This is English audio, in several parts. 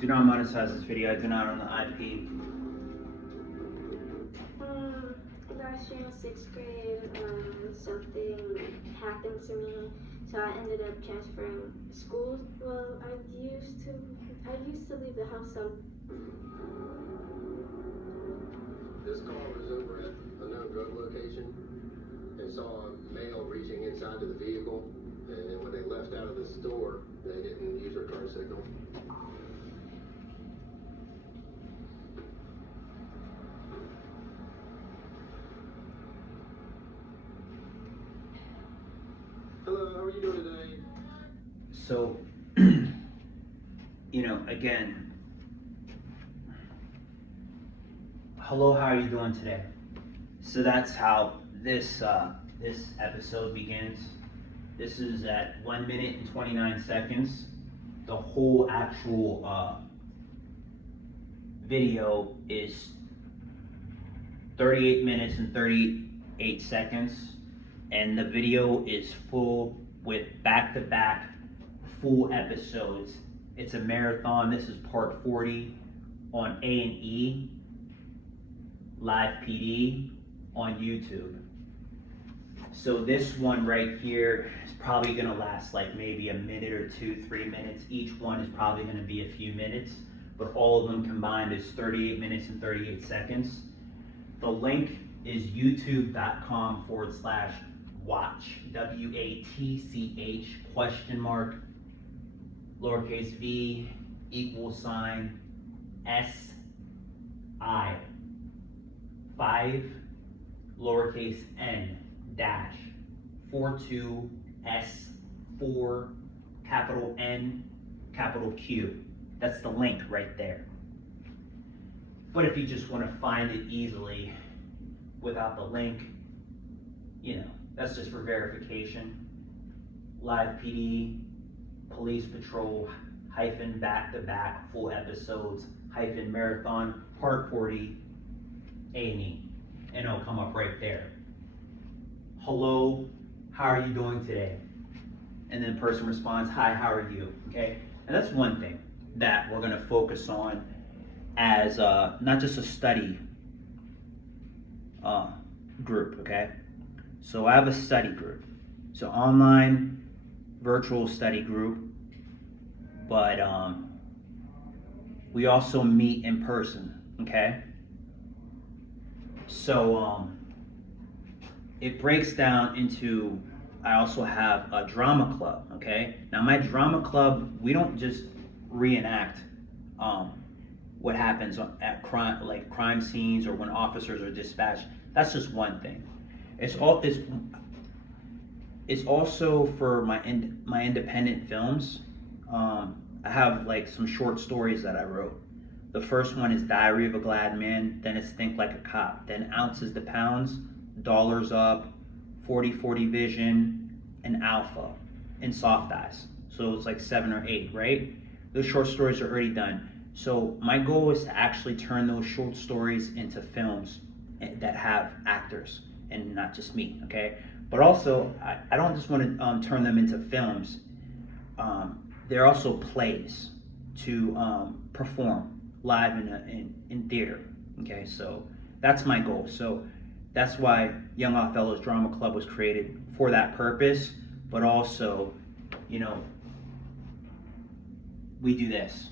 Do not monetize this video. I do not own the IP. Last year in 6th grade, something happened to me, so I ended up transferring schools. Well, I used to leave the house This car was over at a known drug location and saw a male reaching inside of the vehicle, and then when they left out of the store, they didn't use their turn signal. Hello, how are you doing today? So, again, hello, how are you doing today? So that's how this episode begins. This is at 1 minute and 29 seconds. The whole actual video is 38 minutes and 38 seconds. And the video is full with back-to-back full episodes. It's a marathon. This is part 40 on A&E Live PD on YouTube. So this one right here is probably gonna last like maybe a minute or 2-3 minutes. Each one is probably gonna be a few minutes, but all of them combined is 38 minutes and 38 seconds. The link is youtube.com/watch, WATCH, lowercase v, $SI, 5, lowercase n, dash, 42S4, capital N, capital Q. That's the link right there. But if you just want to find it easily without the link, that's just for verification. Live PD, police patrol, back-to-back full episodes, marathon, part 40, A&E. And it'll come up right there. Hello, how are you doing today? And then the person responds, hi, how are you? Okay, and that's one thing that we're gonna focus on as not just a study group, okay? So I have a study group. So online virtual study group, but we also meet in person, okay? So it breaks down into, I also have a drama club, okay? Now my drama club, we don't just reenact what happens at crime scenes or when officers are dispatched. That's just one thing. It's also for my independent films. I have like some short stories that I wrote. The first one is Diary of a Glad Man, then it's Think Like a Cop, then Ounces to Pounds, Dollars Up, 40/40 Vision, and Alpha, and Soft Eyes. So it's like 7 or 8, right? Those short stories are already done. So my goal is to actually turn those short stories into films that have actors and not just me, okay? But also, I don't just want to turn them into films. They're also plays to perform live in theater, okay? So that's my goal. So that's why Young Oddfellows Drama Club was created, for that purpose, but also, we do this.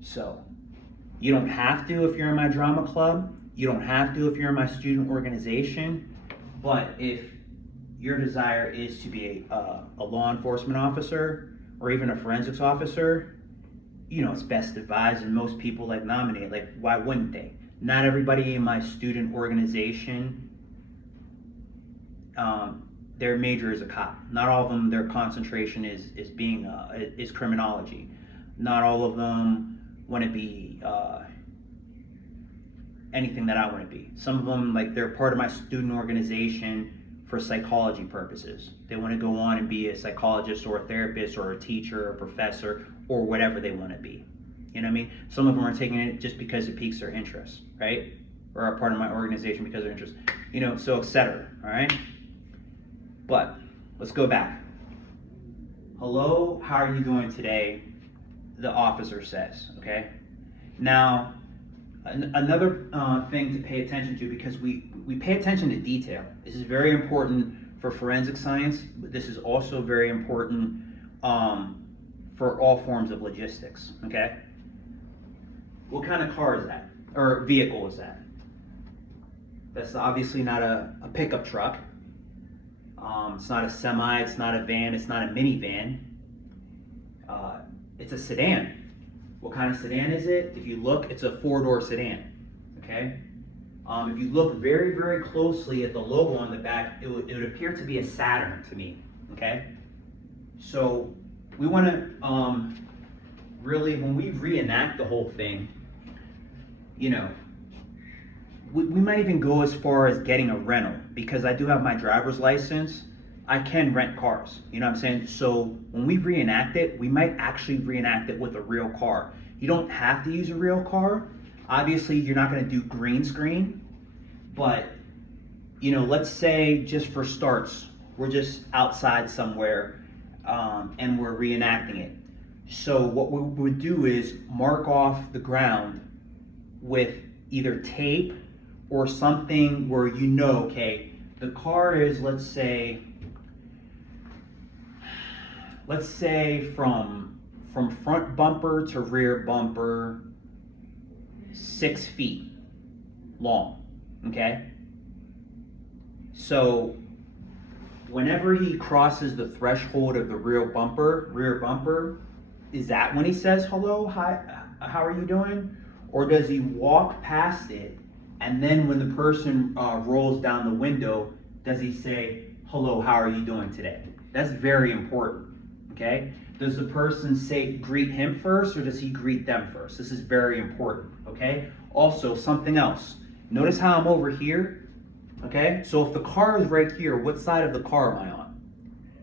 So you don't have to if you're in my drama club, you don't have to if you're in my student organization, but if your desire is to be a law enforcement officer or even a forensics officer, it's best advised, and most people nominate, why wouldn't they? Not everybody in my student organization, their major is a cop. Not all of them, their concentration is criminology. Not all of them want to be anything that I want to be. Some of them, they're part of my student organization for psychology purposes. They want to go on and be a psychologist or a therapist or a teacher or a professor or whatever they want to be. You know what I mean? Some of them are taking it just because it piques their interest, right? Or are part of my organization because of their interest, so etc. All right? But let's go back. Hello, how are you doing today? the officer says, okay? Now, another thing to pay attention to, because we pay attention to detail. This is very important for forensic science, but this is also very important for all forms of logistics, okay? What kind of car is that? Or vehicle is that? That's obviously not a pickup truck. It's not a semi, it's not a van, it's not a minivan. It's a sedan. What kind of sedan is it? If you look, it's a 4-door sedan, okay? If you look very, very closely at the logo on the back, it would appear to be a Saturn to me, okay? So we want to really, when we reenact the whole thing, you know, we might even go as far as getting a rental, because I do have my driver's license. I can rent cars, you know what I'm saying? So when we reenact it, we might actually reenact it with a real car. You don't have to use a real car. Obviously, you're not going to do green screen, but, you know, let's say just for starts, we're just outside somewhere and we're reenacting it. So what we would do is mark off the ground with either tape or something where you know, okay, the car is, let's say from front bumper to rear bumper, 6 feet long, okay? So whenever he crosses the threshold of the rear bumper, is that when he says, hello, hi, how are you doing? Or does he walk past it, and then when the person rolls down the window, does he say, hello, how are you doing today? That's very important, okay? Does the person greet him first, or does he greet them first? This is very important, okay? Also, something else. Notice how I'm over here, okay? So if the car is right here, what side of the car am I on?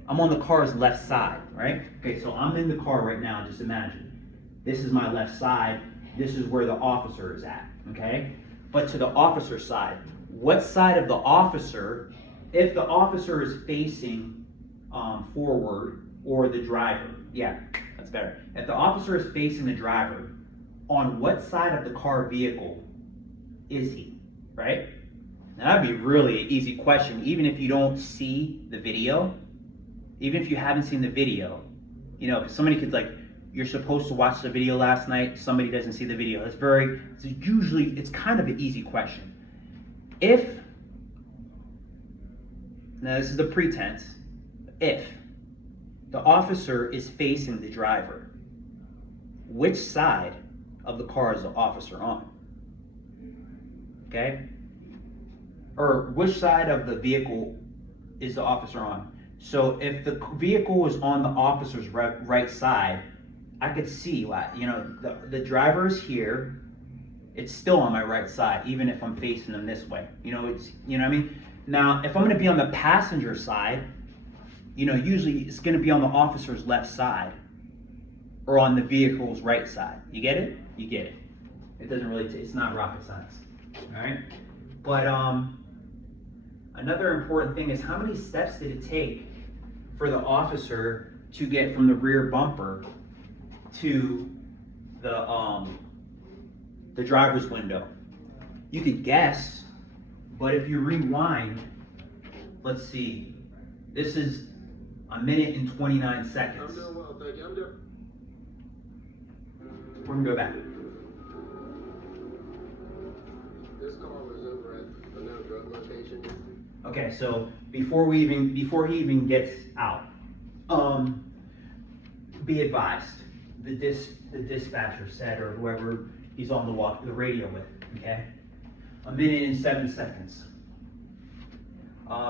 I'm on the car's left side, right? Okay, so I'm in the car right now, just imagine. This is my left side. This is where the officer is at, okay? But to the officer side, what side of the officer, if the officer is facing forward, or the driver, yeah, that's better. If the officer is facing the driver, on what side of the car vehicle is he, right? Now that'd be really an easy question, even if you don't see the video, even if you haven't seen the video, you know, somebody could you're supposed to watch the video last night, somebody doesn't see the video. It's kind of an easy question. Now this is the pretense, if the officer is facing the driver, which side of the car is the officer on? Okay? Or which side of the vehicle is the officer on? So if the vehicle is on the officer's right side, I could see why, you know, the driver is here, it's still on my right side, even if I'm facing them this way. You know, you know what I mean? Now, if I'm gonna be on the passenger side, you know, usually it's gonna be on the officer's left side or on the vehicle's right side. You get it? You get it. It doesn't really, it's not rocket science, all right? But another important thing is, how many steps did it take for the officer to get from the rear bumper to the driver's window? You could guess, but if you rewind, let's see, this is 1 minute and 29 seconds. I'm doing well, thank you. I'm doing. We're gonna go back. This car was over at a known drug location. Okay, so before he even gets out, be advised, the dispatcher said, or whoever he's on the radio with, okay? 1 minute and 7 seconds.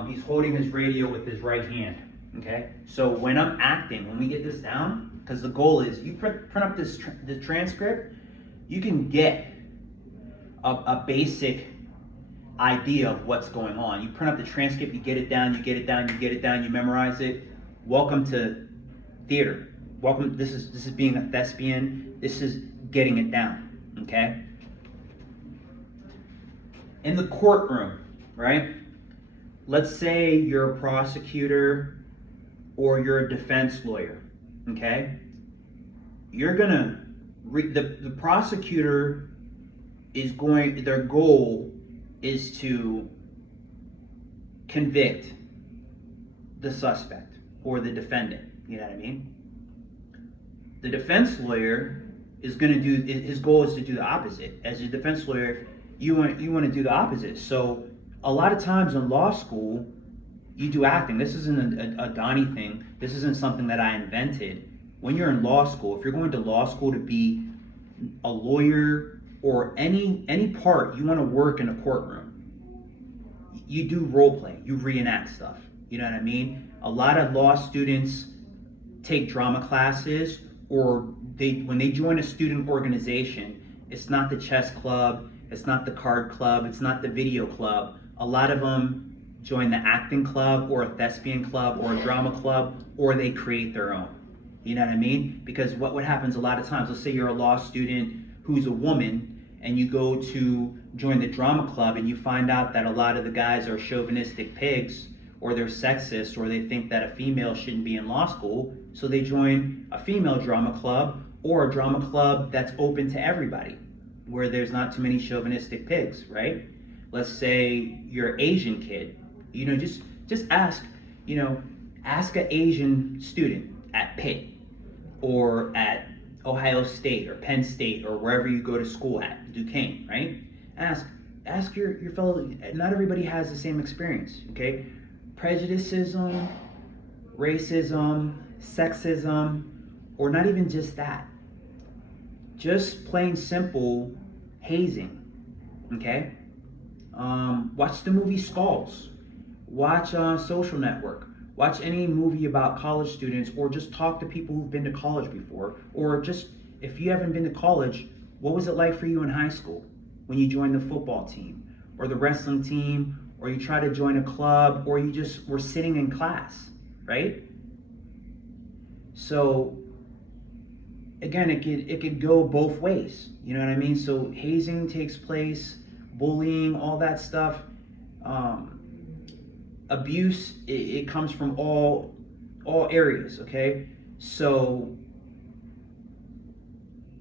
He's holding his radio with his right hand, okay? So when I'm acting, when we get this down, because the goal is, you print up the transcript, you can get a basic idea of what's going on. You print up the transcript, you get it down, you memorize it. Welcome to theater. Welcome, this is being a thespian. This is getting it down, okay? In the courtroom, right? Let's say you're a prosecutor or you're a defense lawyer, okay? you're gonna the prosecutor is going. Their goal is to convict the suspect or the defendant. You know what I mean? The defense lawyer is going to do. His goal is to do the opposite. As a defense lawyer, you want to do the opposite. So a lot of times in law school, you do acting. This isn't a Donnie thing. This isn't something that I invented. When you're in law school, if you're going to law school to be a lawyer or any part, you want to work in a courtroom, you do role play, you reenact stuff. You know what I mean? A lot of law students take drama classes, or when they join a student organization, it's not the chess club, it's not the card club, it's not the video club. A lot of them join the acting club or a thespian club or a drama club, or they create their own. You know what I mean? Because what happens a lot of times, let's say you're a law student who's a woman, and you go to join the drama club and you find out that a lot of the guys are chauvinistic pigs, or they're sexist, or they think that a female shouldn't be in law school, so they join a female drama club or a drama club that's open to everybody, where there's not too many chauvinistic pigs, right? Let's say you're an Asian kid, just ask an Asian student at Pitt or at Ohio State or Penn State or wherever you go to school at, Duquesne, right? Ask your fellow, not everybody has the same experience, okay? Prejudicism, racism, sexism, or not even just that. Just plain simple hazing, okay? Watch the movie Skulls. Watch Social Network. Watch any movie about college students, or just talk to people who've been to college before. Or just, if you haven't been to college, what was it like for you in high school when you joined the football team or the wrestling team, or you try to join a club, or you just were sitting in class, right? So again, it could go both ways. You know what I mean? So hazing takes place, bullying, all that stuff. Abuse, it comes from all areas, okay? So,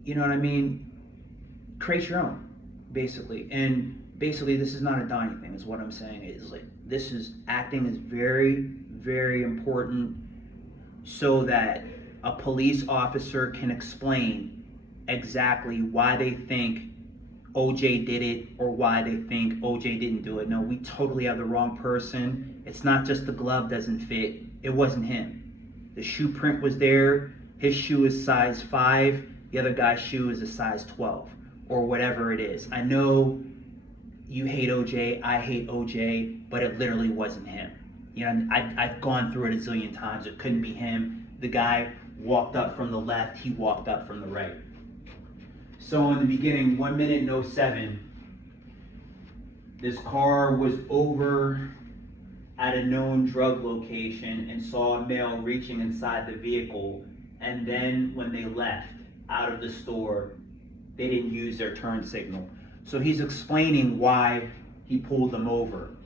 you know what I mean? Create your own, basically. And basically, this is not a Donnie thing, is what I'm saying. It's like, acting is very, very important, so that a police officer can explain exactly why they think OJ did it, or why they think OJ didn't do it. No, we totally have the wrong person. It's not just the glove doesn't fit. It wasn't him. The shoe print was there. His shoe is size 5. The other guy's shoe is a size 12, or whatever it is. I know you hate OJ, I hate OJ, but it literally wasn't him. You know, I've gone through it a zillion times. It couldn't be him. The guy walked up from the left, he walked up from the right. So in the beginning, 1 minute and 07, this car was over at a known drug location and saw a male reaching inside the vehicle, and then when they left out of the store, they didn't use their turn signal. So he's explaining why he pulled them over.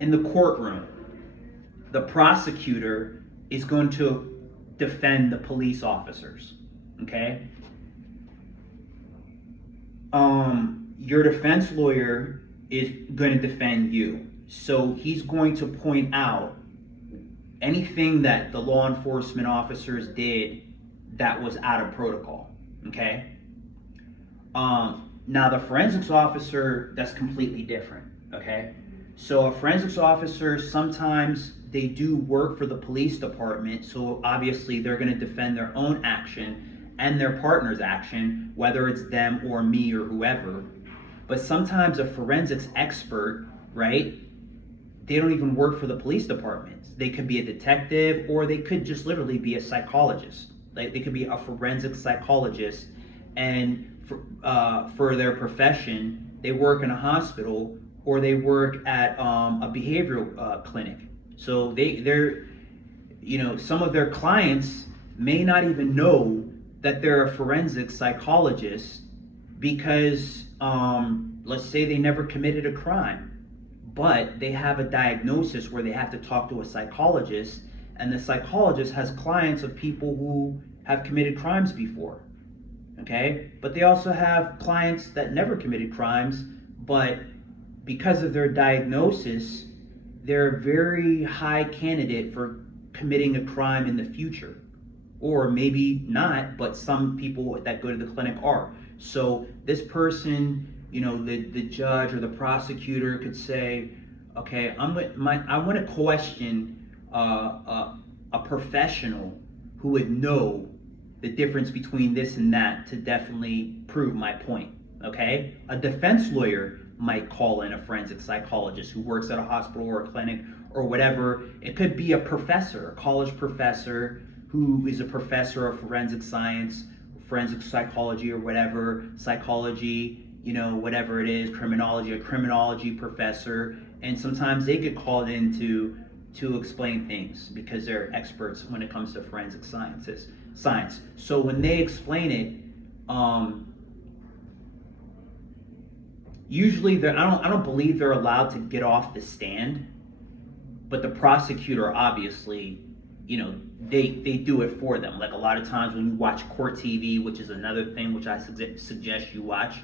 In the courtroom, the prosecutor is going to defend the police officers, okay? Your defense lawyer is going to defend you. So he's going to point out anything that the law enforcement officers did that was out of protocol, okay? Now the forensics officer, that's completely different, okay? So a forensics officer, sometimes they do work for the police department, so obviously they're going to defend their own action and their partner's action, whether it's them or me or whoever. But sometimes a forensics expert, right, they don't even work for the police department. They could be a detective, or they could just literally be a psychologist. Like, they could be a forensic psychologist, and for their profession, they work in a hospital, or they work at a behavioral clinic. So they're, some of their clients may not even know that they're a forensic psychologist, because let's say they never committed a crime, but they have a diagnosis where they have to talk to a psychologist, and the psychologist has clients of people who have committed crimes before. okay? But they also have clients that never committed crimes, but because of their diagnosis, they're a very high candidate for committing a crime in the future. Or maybe not, but some people that go to the clinic are. So this person, the judge or the prosecutor could say, okay, I want to question a professional who would know the difference between this and that to definitely prove my point, okay? A defense lawyer might call in a forensic psychologist who works at a hospital or a clinic or whatever. It could be a professor, a college professor who is a professor of forensic science, forensic psychology or whatever, psychology, whatever it is, criminology, a criminology professor, and sometimes they get called in to explain things because they're experts when it comes to forensic science. So when they explain it, usually I don't believe they're allowed to get off the stand, but the prosecutor obviously, they do it for them. Like a lot of times when you watch court TV, which is another thing which I suggest you watch,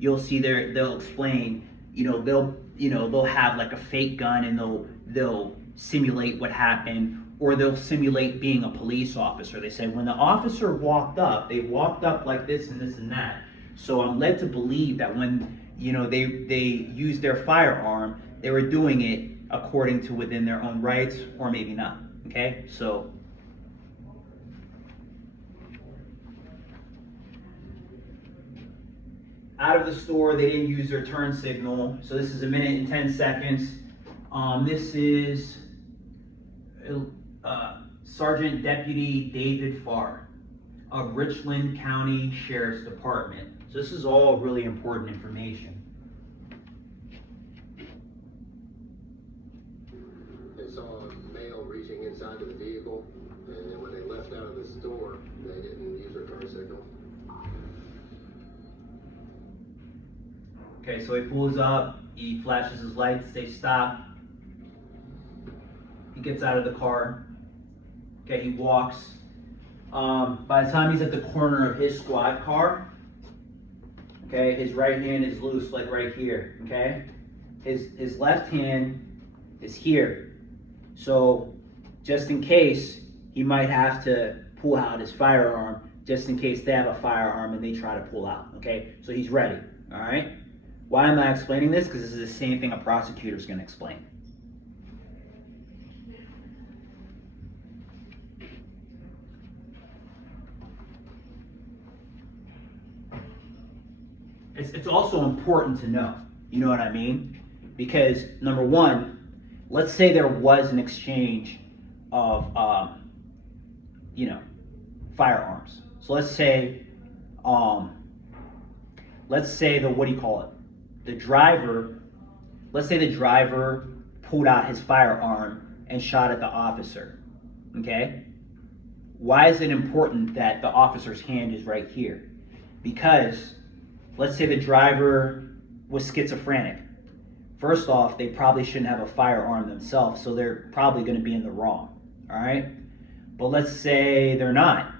you'll see they'll explain, they'll have like a fake gun and they'll simulate what happened, or they'll simulate being a police officer. They say when the officer walked up, they walked up like this and this and that. So I'm led to believe that when they used their firearm, they were doing it according to within their own rights, or maybe not. Okay, so out of the store, they didn't use their turn signal. So this is 1 minute and 10 seconds. This is Sergeant Deputy David Farr of Richland County Sheriff's Department. So this is all really important information. They saw a male reaching inside of the vehicle, and then when they left out of the store, they didn't use their turn signal. Okay, so he pulls up, he flashes his lights, they stop. He gets out of the car. Okay, he walks. By the time he's at the corner of his squad car, okay, his right hand is loose, like right here, okay? His left hand is here. So, just in case, he might have to pull out his firearm, just in case they have a firearm and they try to pull out, okay? So he's ready, all right? Why am I explaining this? Because this is the same thing a prosecutor is going to explain. It's also important to know, you know what I mean? Because number one, let's say there was an exchange of, firearms. So let's say what do you call it? Let's say the driver pulled out his firearm and shot at the officer, okay? Why is it important that the officer's hand is right here? Because let's say the driver was schizophrenic. First off, they probably shouldn't have a firearm themselves, so they're probably going to be in the wrong, all right? But let's say they're not.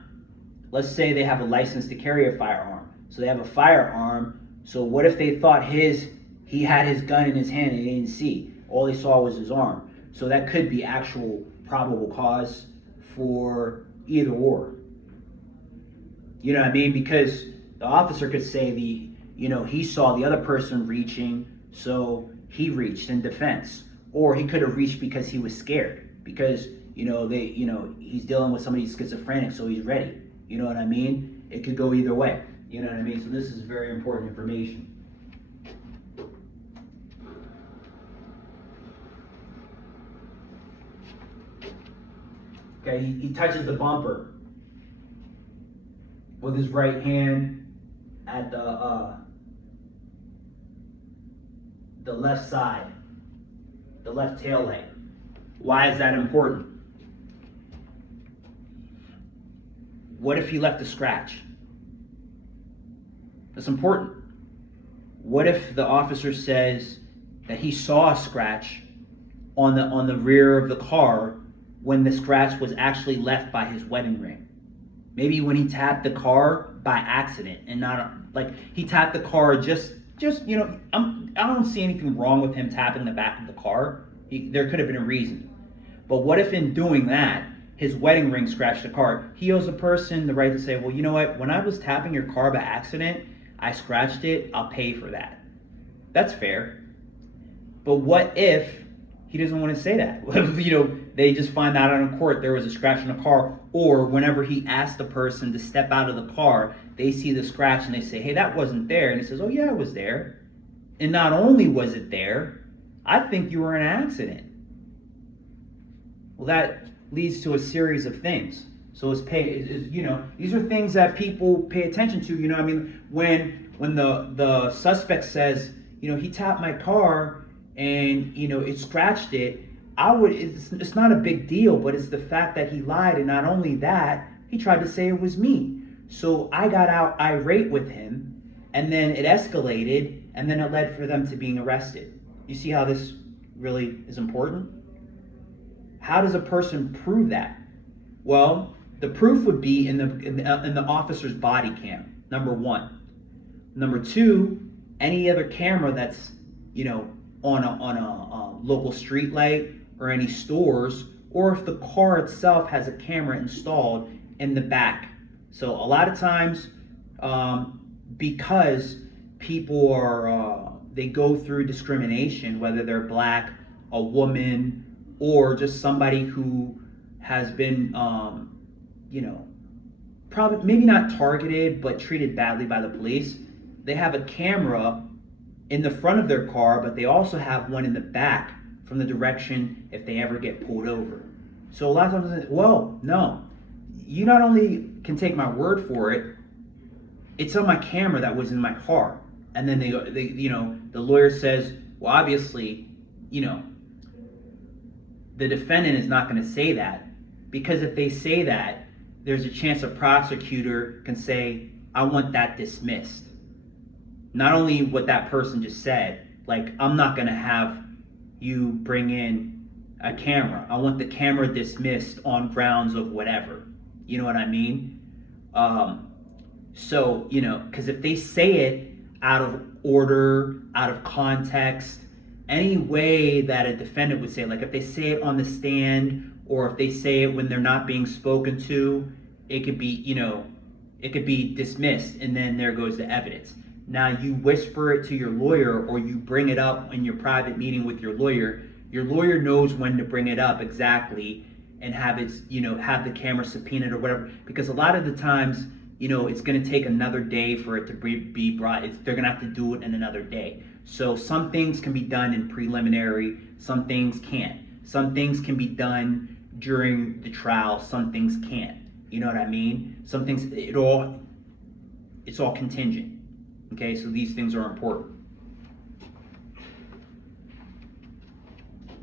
Let's say they have a license to carry a firearm. So they have a firearm, so what if they thought he had his gun in his hand and they didn't see? All they saw was his arm. So that could be actual probable cause for either or. You know what I mean? Because the officer could say he saw the other person reaching, so he reached in defense. Or he could have reached because he was scared. Because, he's dealing with somebody who's schizophrenic, so he's ready. You know what I mean? It could go either way. You know what I mean? So this is very important information. Okay, he touches the bumper with his right hand at the left side, the left tail light. Why is that important? What if he left a scratch? That's important. What if the officer says that he saw a scratch on the rear of the car when the scratch was actually left by his wedding ring? Maybe when he tapped the car by accident and not like he tapped the car just I don't see anything wrong with him tapping the back of the car. There could have been a reason. But what if in doing that, his wedding ring scratched the car? He owes a person the right to say, well, you know what? When I was tapping your car by accident, I scratched it. I'll pay for that. That's fair. But what if he doesn't want to say that? They just find out in court there was a scratch in the car, or whenever he asked the person to step out of the car, they see the scratch and they say, hey, that wasn't there. And he says, oh yeah, it was there. And not only was it there, I think you were in an accident. Well, that leads to a series of things. So these are things that people pay attention to. When the suspect says, he tapped my car and it scratched it, it's not a big deal, but it's the fact that he lied, and not only that, he tried to say it was me. So I got out irate with him, and then it escalated, and then it led for them to being arrested. You see how this really is important? How does a person prove that? Well, the proof would be in the officer's body cam, number one. Number two, any other camera that's on a local street light or any stores, or if the car itself has a camera installed in the back. So a lot of times, because people they go through discrimination, whether they're black, a woman, or just somebody who has been, probably maybe not targeted, but treated badly by the police. They have a camera in the front of their car, but they also have one in the back from the direction if they ever get pulled over. So a lot of times, well, no, you not only can take my word for it, it's on my camera that was in my car. And then the lawyer says, well, obviously, the defendant is not going to say that, because if they say that, there's a chance a prosecutor can say, I want that dismissed. Not only what that person just said, like, I'm not going to have you bring in a camera. I want the camera dismissed on grounds of whatever. You know what I mean? Because if they say it out of order, out of context, any way that a defendant would say, like if they say it on the stand, or if they say it when they're not being spoken to, it could be dismissed, and then there goes the evidence. Now you whisper it to your lawyer, or you bring it up in your private meeting with your lawyer. Your lawyer knows when to bring it up exactly, and have the camera subpoenaed or whatever. Because a lot of the times, it's going to take another day for it to be brought. They're going to have to do it in another day. So some things can be done in preliminary, some things can't. Some things can be done during the trial, some things can't. You know what I mean? Some things, it's all contingent. Okay, so these things are important.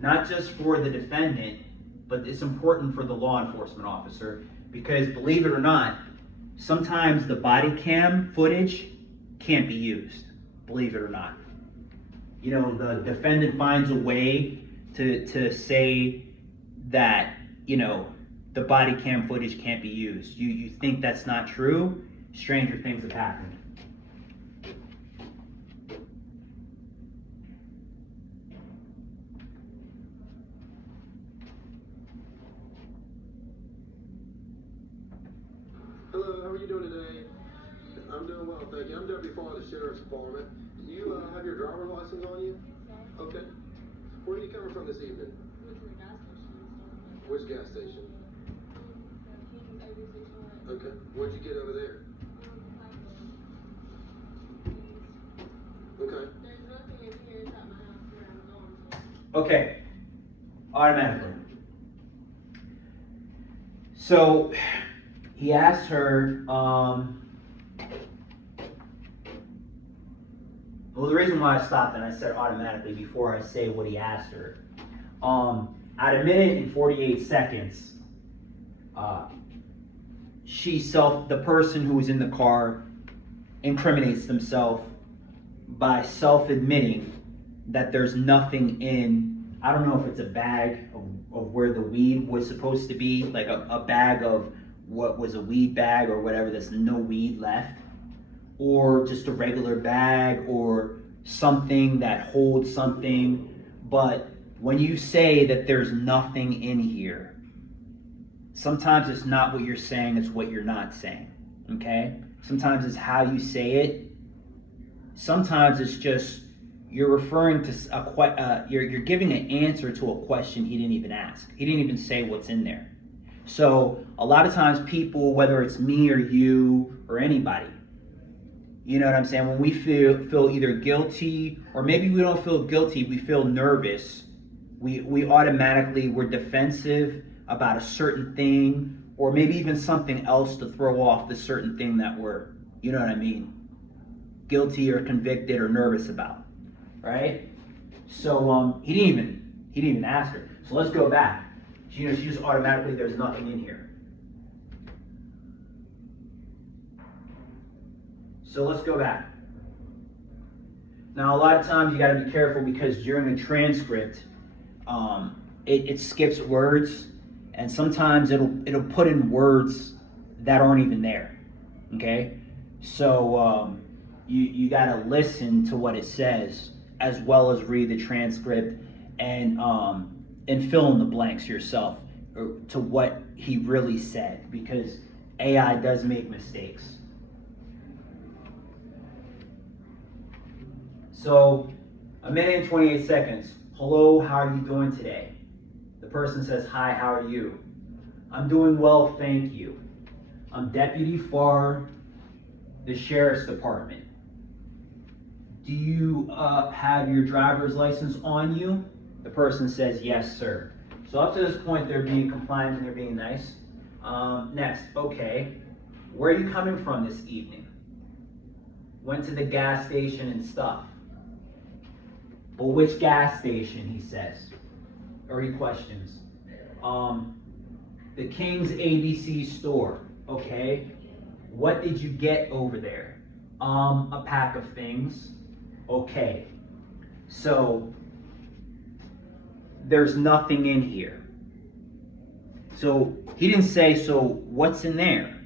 Not just for the defendant, but it's important for the law enforcement officer, because believe it or not, sometimes the body cam footage can't be used, believe it or not. The defendant finds a way to say that, the body cam footage can't be used. You think that's not true? Stranger things have happened. Hello, how are you doing today? I'm doing well, thank you. I'm Deputy Farr of the Sheriff's Department. Do you have your driver's license on you? Okay. Where are you coming from this evening? Which gas station? Okay. What'd you get over there? Okay. Okay. Automatically. So he asked her, well, the reason why I stopped and I said automatically before I say what he asked her, at a minute and 48 seconds, the person who was in the car incriminates themselves by self-admitting that there's nothing in, I don't know if it's a bag of where the weed was supposed to be, like a bag of what was a weed bag or whatever, there's no weed left, or just a regular bag or something that holds something. But when you say that there's nothing in here, sometimes it's not what you're saying, it's what you're not saying. Okay? Sometimes it's how you say it. Sometimes it's just you're referring to you're giving an answer to a question he didn't even ask. He didn't even say what's in there. So a lot of times people, whether it's me or you or anybody, you know what I'm saying, when we feel either guilty, or maybe we don't feel guilty, we feel nervous, we automatically, we're defensive about a certain thing, or maybe even something else to throw off the certain thing that we're, you know what I mean, guilty or convicted or nervous about, right? So he didn't even ask her. So let's go back. She just automatically, there's nothing in here. So let's go back. Now, a lot of times you got to be careful, because during a transcript, it skips words, and sometimes it'll put in words that aren't even there. Okay, so you got to listen to what it says as well as read the transcript, and fill in the blanks yourself to what he really said, because AI does make mistakes. So, 1 minute and 28 seconds. Hello, how are you doing today? The person says, hi, how are you? I'm doing well, thank you. I'm deputy for the sheriff's department. Do you have your driver's license on you? The person says, yes, sir. So up to this point, they're being compliant and they're being nice. Next, okay. Where are you coming from this evening? Went to the gas station and stuff. But which gas station, he says, or he questions. The King's ABC store, okay. What did you get over there? A pack of things, okay. So, there's nothing in here. So, he didn't say, so what's in there?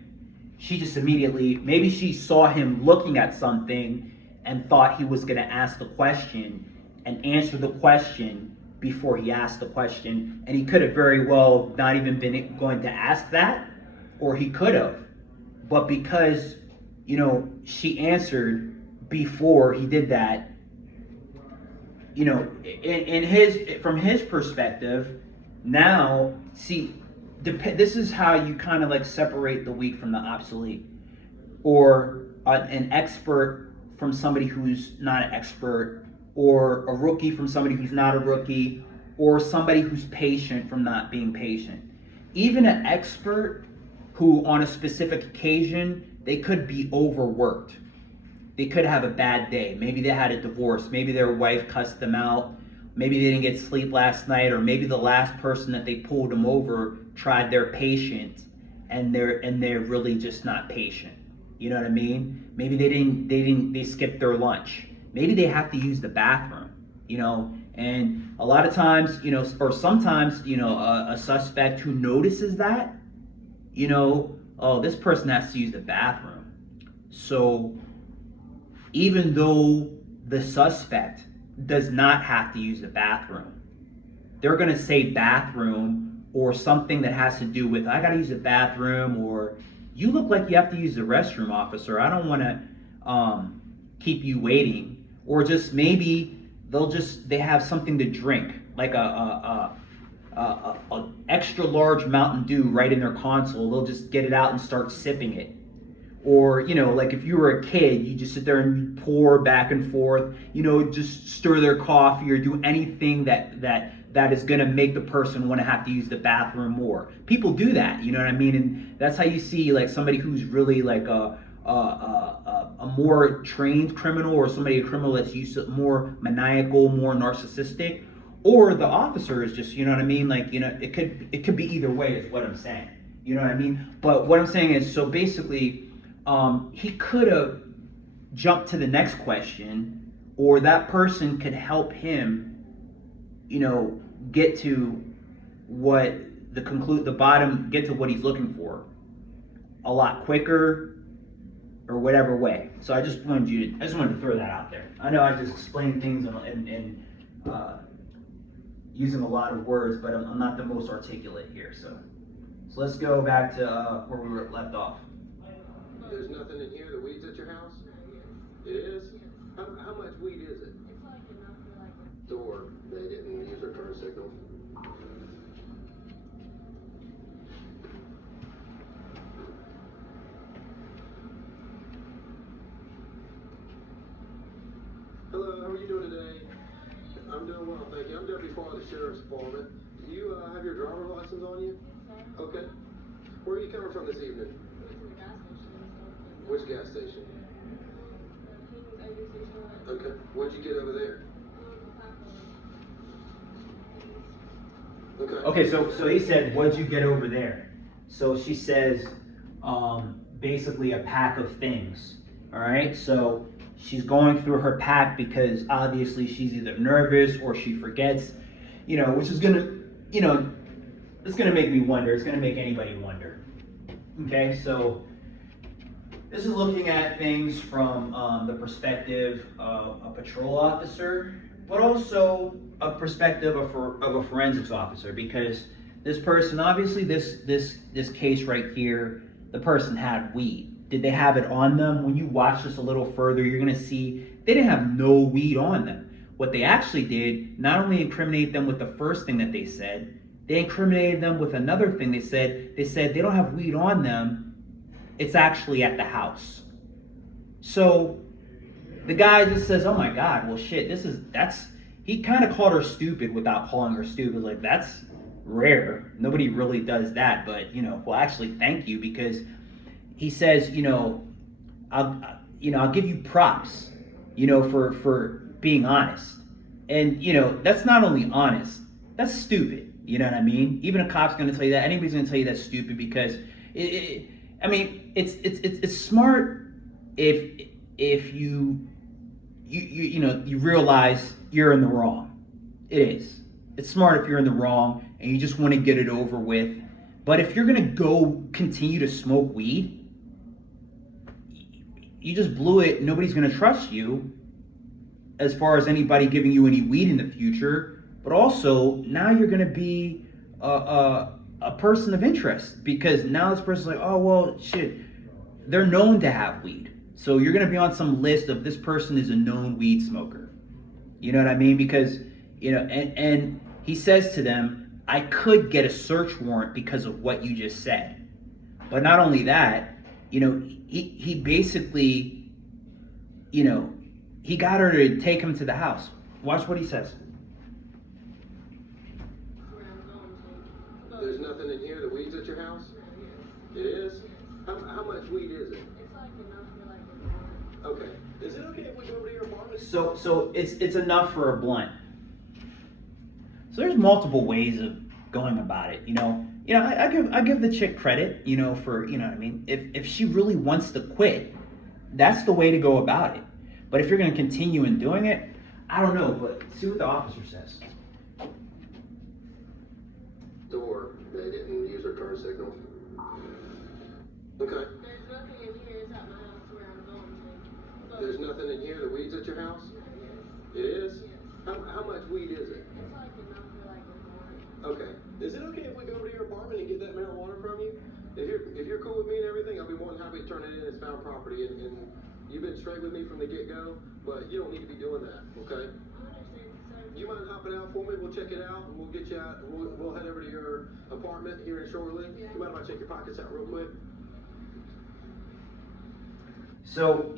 She just immediately, maybe she saw him looking at something and thought he was gonna ask the question and answer the question before he asked the question, and he could have very well not even been going to ask that, or he could have, but because she answered before he did that, from his perspective, now see, this is how you kind of like separate the weak from the obsolete, or an expert from somebody who's not an expert, or a rookie from somebody who's not a rookie, or somebody who's patient from not being patient. Even an expert who on a specific occasion, they could be overworked. They could have a bad day. Maybe they had a divorce. Maybe their wife cussed them out. Maybe they didn't get sleep last night, or maybe the last person that they pulled them over tried their patience and they're really just not patient. You know what I mean? Maybe they skipped their lunch. Maybe they have to use the bathroom, and a lot of times, or sometimes, a suspect who notices that, oh, this person has to use the bathroom. So even though the suspect does not have to use the bathroom, they're going to say bathroom or something that has to do with, I got to use the bathroom, or you look like you have to use the restroom, officer. I don't want to keep you waiting. Or just maybe they have something to drink, like a extra large Mountain Dew right in their console. They'll just get it out and start sipping it. Or, like if you were a kid, you just sit there and pour back and forth, just stir their coffee or do anything that is going to make the person want to have to use the bathroom more. People do that, you know what I mean? And that's how you see like somebody who's really like a more trained criminal, or a criminal that's used to more maniacal, more narcissistic, or the officer is just, you know what I mean? Like, it could be either way is what I'm saying. You know what I mean? But what I'm saying is, so basically, he could have jumped to the next question, or that person could help him, get to what get to what he's looking for. a lot quicker or whatever way. So I just wanted to throw that out there. I know I just explained things and using a lot of words, but I'm not the most articulate here. So let's go back to where we were left off. There's nothing in here. The weeds at your house? It is? How much weed is it? It's like enough for like a Door. They didn't use their turn signal. Hello, how are you doing today? I'm doing well, thank you. I'm Deputy Paul at the Sheriff's Department. Do you have your driver's license on you? Okay. Where are you coming from this evening? Which gas station? Okay. What'd you get over there? Okay. Okay, so he said, "What'd you get over there?" So she says, basically a pack of things. All right, so she's going through her pack because obviously she's either nervous or she forgets, which is gonna, it's gonna make me wonder. It's gonna make anybody wonder. Okay, so this is looking at things from the perspective of a patrol officer, but also a perspective of a forensics officer, because this person, obviously this case right here, the person had weed. Did they have it on them? When you watch this a little further, you're gonna see they didn't have no weed on them. What they actually did, not only incriminate them with the first thing that they said, they incriminated them with another thing they said. They said they don't have weed on them, it's actually at the house. So the guy just says, oh my God, well shit, he kind of called her stupid without calling her stupid. Like, that's rare. Nobody really does that, but well, actually, thank you, because he says, I'll give you props, for being honest. And, that's not only honest, that's stupid. You know what I mean? Even a cop's going to tell you that. Anybody's going to tell you that's stupid, because it's smart if you realize you're in the wrong. It is. It's smart if you're in the wrong and you just want to get it over with. But if you're going to go continue to smoke weed, you just blew it. Nobody's going to trust you as far as anybody giving you any weed in the future. But also, now you're going to be a person of interest, because now this person's like, oh, well, shit, they're known to have weed. So you're going to be on some list of this person is a known weed smoker. You know what I mean? Because, and he says to them, I could get a search warrant because of what you just said. But not only that, he basically, he got her to take him to the house. Watch what he says. There's nothing in here. The weeds at your house? It is? How much weed is it? It's like enough for like a Okay. Is it okay if we go over to your apartment? So it's enough for a blunt. So there's multiple ways of going about it. I give the chick credit, for, what I mean. If she really wants to quit, that's the way to go about it. But if you're going to continue in doing it, I don't know. But see what the officer says. Door. They didn't use their turn signal. Okay. There's nothing in here. It's at my house where I'm going to. There's nothing in here. The weeds at your house? It is? How much weed is it? It's like enough for like a joint. Okay. Is it okay if we go over to your apartment and get that marijuana from you? If you're cool with me and everything, I'll be more than happy to turn it in as found property. And you've been straight with me from the get-go, but you don't need to be doing that, okay? I understand, sir. You mind hopping out for me? We'll check it out, and we'll get you out. We'll head over to your apartment here in Shorely. Yeah. You mind if I check your pockets out real quick? So,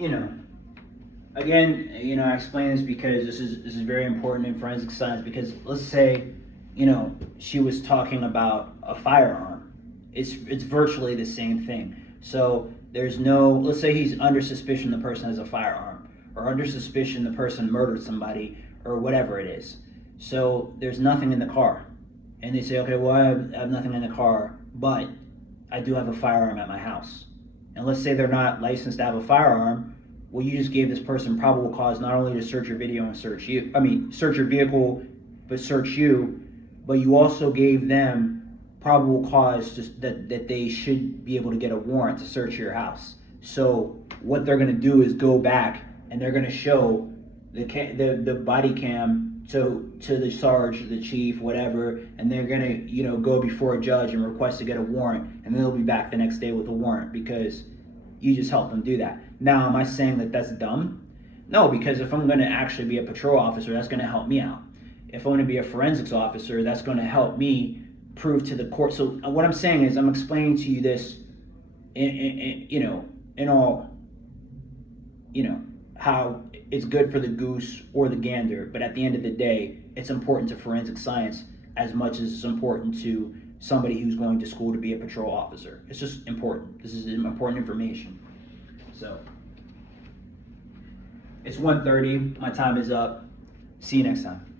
again, I explain this because this is very important in forensic science, because let's say, she was talking about a firearm. It's virtually the same thing. So there's let's say he's under suspicion the person has a firearm, or under suspicion the person murdered somebody, or whatever it is. So there's nothing in the car. And they say, okay, well, I have nothing in the car, but I do have a firearm at my house. And let's say they're not licensed to have a firearm. Well, you just gave this person probable cause not only to search your video and search your vehicle, but search you. But you also gave them probable cause just that they should be able to get a warrant to search your house. So what they're going to do is go back and they're going to show the body cam to the sarge, the chief, whatever, and they're going to go before a judge and request to get a warrant, and then they'll be back the next day with a warrant because you just helped them do that. Now, am I saying that that's dumb? No, because if I'm going to actually be a patrol officer, that's going to help me out. If I'm going to be a forensics officer, that's going to help me prove to the court. So what I'm saying is I'm explaining to you this in all, how it's good for the goose or the gander, but at the end of the day, it's important to forensic science as much as it's important to somebody who's going to school to be a patrol officer. It's just important. This is important information. So it's 1:30. My time is up. See you next time.